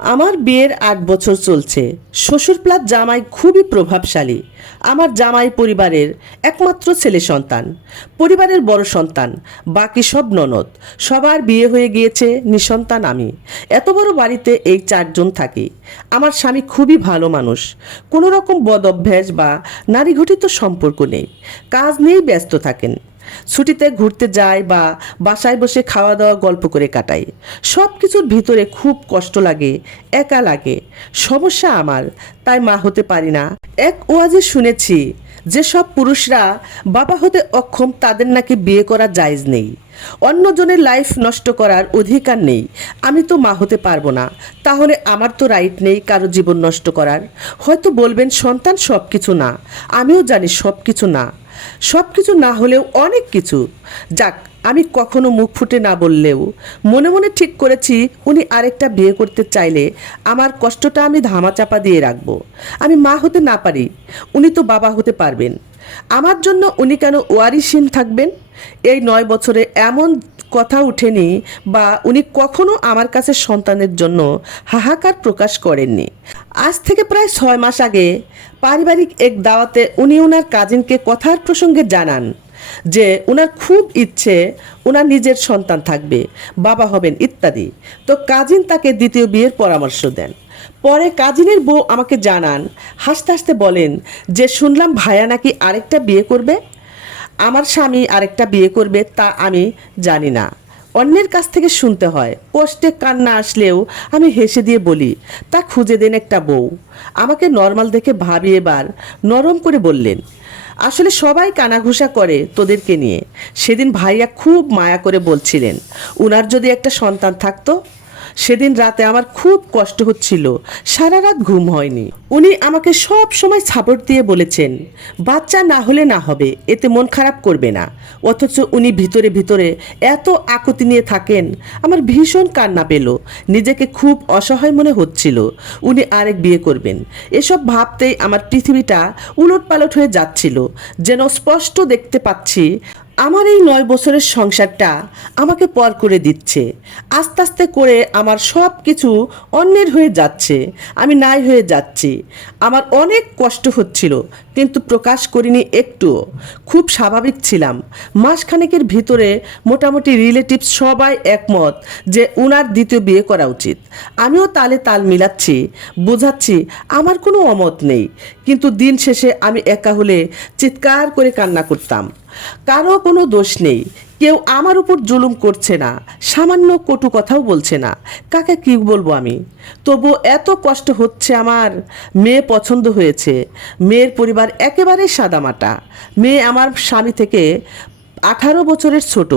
আমার বিয়ের ৮ বছর চলছে। শ্বশুর প্লাস জামাই খুবই প্রভাবশালী। আমার জামাই পরিবারের একমাত্র ছেলে সন্তান, পরিবারের বড় সন্তান। বাকি সব ননদ, সবার বিয়ে হয়ে গিয়েছে, নিঃসন্তান আমি। এত বড় বাড়িতে এই 4 জন থাকি। আমার স্বামী খুবই ভালো মানুষ, কোনো রকম বদ অভ্যাস বা নারীঘটিত সম্পর্ক নেই। কাজ নিয়েই ব্যস্ত থাকেন। ছুটিতে ঘুরতে যায় বা বাসায় বসে খাওয়া দাওয়া গল্প করে কাটাই। সব কিছুর ভিতরে খুব কষ্ট লাগে, একা লাগে। সমস্যা আমার, তাই মা হতে পারি না। এক ওয়াজে শুনেছি যে সব পুরুষরা বাবা হতে অক্ষম, তাদের নাকি বিয়ে করা জায়েজ নেই। অন্যজনের লাইফ নষ্ট করার অধিকার নেই। আমি তো মা হতে পারবো না, তাহলে আমার তো রাইট নেই কারো জীবন নষ্ট করার। হয়তো বলবেন সন্তান সব কিছু না, আমিও জানি সব কিছু না। সব কিছু না হলেও অনেক কিছু। যাক, আমি কখনো মুখ ফুটে না বললেও মনে মনে ঠিক করেছি উনি আরেকটা বিয়ে করতে চাইলে আমার কষ্টটা আমি ধামাচাপা দিয়ে রাখবো। আমি মা হতে না পারি, উনি তো বাবা হতে পারবেন। আমার জন্য উনি কেন ওয়ারিশহীন থাকবেন? এই 9 বছরে এমন কথা উঠেনি বা উনি কখনো আমার কাছে সন্তানের জন্য হাহাকার প্রকাশ করেননি। আজ থেকে প্রায় 6 মাস আগে পারিবারিক এক দাওয়াতে উনি ওনার কাজিনকে কথার প্রসঙ্গে জানান যে ওনার খুব ইচ্ছে ওনার নিজের সন্তান থাকবে, বাবা হবেন ইত্যাদি। তো কাজিন তাকে দ্বিতীয় বিয়ের পরামর্শ দেন। পরে কাজিনের বউ আমাকে জানান, হাসতে হাসতে বলেন যে শুনলাম ভাইয়া নাকি আরেকটা বিয়ে করবে। আমার স্বামী আরেকটা বিয়ে করবে তা আমি জানি না, অন্যের কাছ থেকে শুনতে হয়। কষ্টে কান্না আসলেও আমি হেসে দিয়ে বলি, তা খুঁজে দেন একটা বউ। আমাকে নর্মাল দেখে ভাবি এবার নরম করে বললেন, আসলে সবাই কানাঘুষা করে তোদেরকে নিয়ে। সেদিন ভাইয়া খুব মায়া করে বলছিলেন উনার যদি একটা সন্তান থাকতো। সেদিন রাতে আমার খুব কষ্ট হচ্ছিল, সারা রাত ঘুম হয়নি। উনি আমাকে সব সময় সাপোর্ট দিয়ে বলেছেন বাচ্চা না হলে না হবে, এতে মন খারাপ করবে না। অথচ উনি ভিতরে ভিতরে এত আকুতি নিয়ে থাকেন। আমার ভীষণ কান্না পেল, নিজেকে খুব অসহায় মনে হচ্ছিল। উনি আরেক বিয়ে করবেন, এসব ভাবতেই আমার পৃথিবীটা উলটপালট হয়ে যাচ্ছিল। যেন স্পষ্ট দেখতে পাচ্ছি আমার এই 9 বছরের সংসারটা আমাকে পর করে দিচ্ছে। আস্তে আস্তে করে আমার সব কিছু অন্যের হয়ে যাচ্ছে, আমি নাই হয়ে যাচ্ছি। আমার অনেক কষ্ট হচ্ছিল, কিন্তু প্রকাশ করিনি একটুও। খুব স্বাভাবিক ছিলাম। মাসখানেকের ভিতরে মোটামুটি রিলেটিভস সবাই একমত যে উনার দ্বিতীয় বিয়ে করা উচিত। আমিও তালে তাল মিলাচ্ছি, বোঝাচ্ছি আমার কোনো অমত নেই। কিন্তু দিন শেষে আমি একা হলে চিৎকার করে কান্না করতাম। কারো কোনো দোষ নেই, কেউ আমার উপর জুলুম করছে না, সামান্য কটু কথাও বলছে না। কাকে কি বলবো আমি? তবু এত কষ্ট হচ্ছে আমার। মেয়ে পছন্দ হয়েছে, মেয়ের পরিবার একেবারে সাদামাটা। মেয়ে আমার স্বামী থেকে 18 বছরের ছোট।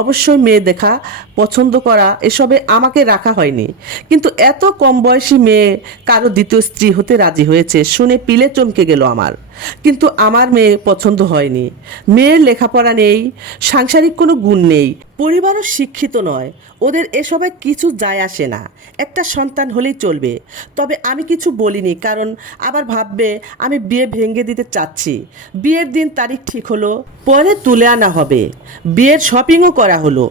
অবশ্যই মেয়ে দেখা, পছন্দ করা এসবে আমাকে রাখা হয়নি। কিন্তু এত কম বয়সী মেয়ে কারো দ্বিতীয় স্ত্রী হতে রাজি হয়েছে শুনে পিলে চমকে গেল আমার। কিন্তু আমার মেয়ে পছন্দ হয়নি। মেয়ের লেখাপড়া নেই, সাংসারিক কোনো গুণ নেই, পরিবারও শিক্ষিত নয়। ওদের এসবে কিছু যায় আসে না, একটা সন্তান হলেই চলবে। তবে আমি কিছু বলিনি, কারণ আবার ভাববে আমি বিয়ে ভেঙে দিতে চাচ্ছি। বিয়ের দিন তারিখ ঠিক হলো, পরে তুলে আনা হবে, বিয়ের শপিংও করা হলো।